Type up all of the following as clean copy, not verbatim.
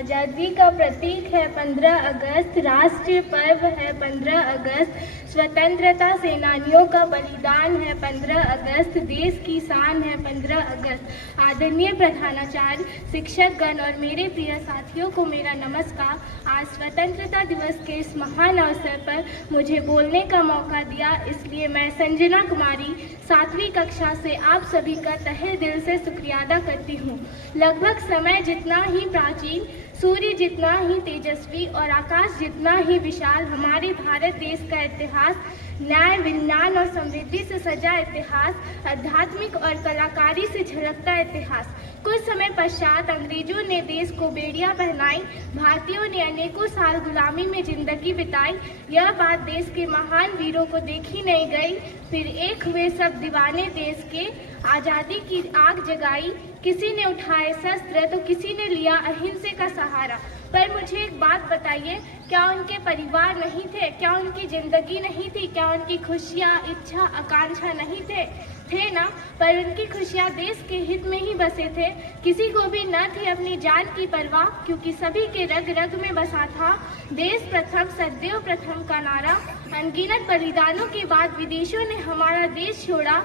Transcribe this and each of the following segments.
आज़ादी का प्रतीक है 15 अगस्त, राष्ट्रीय पर्व है 15 अगस्त, स्वतंत्रता सेनानियों का बलिदान है 15 अगस्त, देश की शान है 15 अगस्त। आदरणीय प्रधानाचार्य, शिक्षकगण और मेरे प्रिय साथियों को मेरा नमस्कार। आज स्वतंत्रता दिवस के इस महान अवसर पर मुझे बोलने का मौका दिया, इसलिए मैं संजना कुमारी 7वीं कक्षा से आप सभी का तहे दिल से शुक्रिया अदा करती हूँ। लगभग समय जितना ही प्राचीन, सूर्य जितना ही तेजस्वी और आकाश जितना ही विशाल हमारे भारत देश का इतिहास, न्याय, विज्ञान और समृद्धि से सजा इतिहास, आध्यात्मिक और कलाकारी से झलकता इतिहास। कुछ समय पश्चात अंग्रेजों ने देश को बेड़ियां पहनाई, भारतीयों ने अनेकों साल गुलामी में जिंदगी बिताई। यह बात देश के महान वीरों को देखी नहीं गई। फिर एक हुए सब दीवाने देश के, आज़ादी की आग जगाई। किसी ने उठाए शस्त्र तो किसी ने लिया अहिंसा का सहारा। पर मुझे एक बात बताइए, क्या उनके परिवार नहीं थे? क्या उनकी जिंदगी नहीं थी? क्या उनकी खुशियाँ, इच्छा, आकांक्षा नहीं थे ना? पर उनकी खुशियाँ देश के हित में ही बसे थे। किसी को भी न थी अपनी जान की परवाह, क्योंकि सभी के रग रग में बसा था देश प्रथम सदैव प्रथम का नारा। अनगिनत बलिदानों के बाद विदेशियों ने हमारा देश छोड़ा।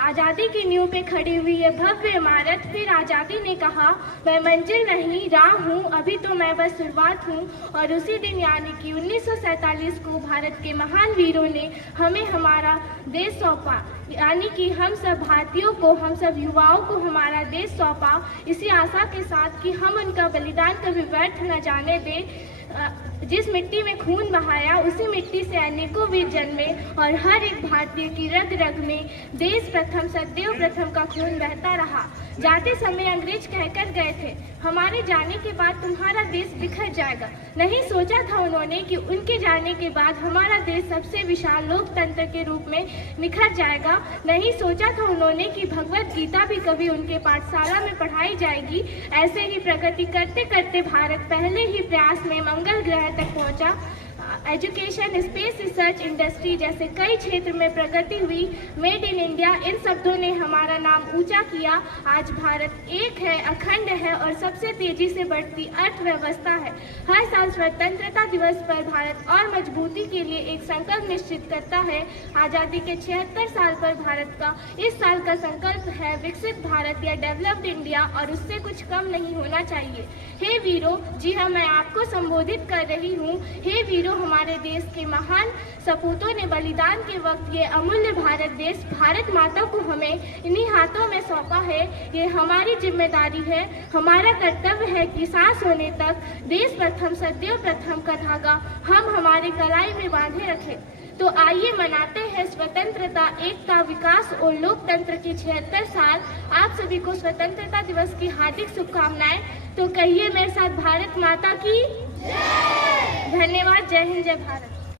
आज़ादी की नींव पे खड़ी हुई ये भव्य इमारत। फिर आज़ादी ने कहा, मैं मंजिल नहीं राह हूँ, अभी तो मैं बस शुरुआत हूँ। और उसी दिन यानी कि 1947 को भारत के महान वीरों ने हमें हमारा देश सौंपा, यानी कि हम सब भारतीयों को, हम सब युवाओं को हमारा देश सौंपा, इसी आशा के साथ कि हम उनका बलिदान कभी व्यर्थ न जाने दें। जिस मिट्टी में खून बहाया, उसी मिट्टी से अनेकों वीर जन्मे और हर एक भारतीय की रग रग में देश प्रथम सदैव प्रथम का खून बहता रहा। जाते समय अंग्रेज कहकर गए थे, हमारे जाने के बाद तुम्हारा देश बिखर जाएगा। नहीं सोचा था उन्होंने कि उनके जाने के बाद हमारा देश सबसे विशाल लोकतंत्र के रूप में निखर जाएगा। नहीं सोचा था उन्होंने कि भगवत गीता भी कभी उनके पाठशाला में पढ़ाई जाएगी। ऐसे ही प्रगति करते करते भारत पहले ही प्रयास में मंगल ग्रह तक पहुंचा। एजुकेशन, स्पेस रिसर्च, इंडस्ट्री जैसे कई क्षेत्र में प्रगति हुई। मेड इन इंडिया, इन शब्दों ने हमारा नाम ऊंचा किया। आज भारत एक है, अखंड है और सबसे तेजी से बढ़ती अर्थव्यवस्था है। हर साल स्वतंत्रता दिवस पर भारत और मजबूती के लिए एक संकल्प निश्चित करता है। आज़ादी के 76 साल पर भारत का इस साल का संकल्प है विकसित भारत या डेवलप्ड इंडिया, और उससे कुछ कम नहीं होना चाहिए। हे वीरों, जी हाँ, मैं आपको संबोधित कर रही हूँ। हे वीरों, हमारे देश के महान सपूतों ने बलिदान के वक्त ये अमूल्य भारत देश, भारत माता को हमें इन्हीं हाथों में सौंपा है। ये हमारी जिम्मेदारी है, हमारा कर्तव्य है कि सांस होने तक देश प्रथम सदैव प्रथम का धागा हम हमारे कलाई में बांधे रखें। तो आइए मनाते हैं स्वतंत्रता, एकता, विकास और लोकतंत्र की 76 साल। आप सभी को स्वतंत्रता दिवस की हार्दिक शुभकामनाएं। तो कहिए मेरे साथ, भारत माता की जय। धन्यवाद। जय हिंद, जय भारत।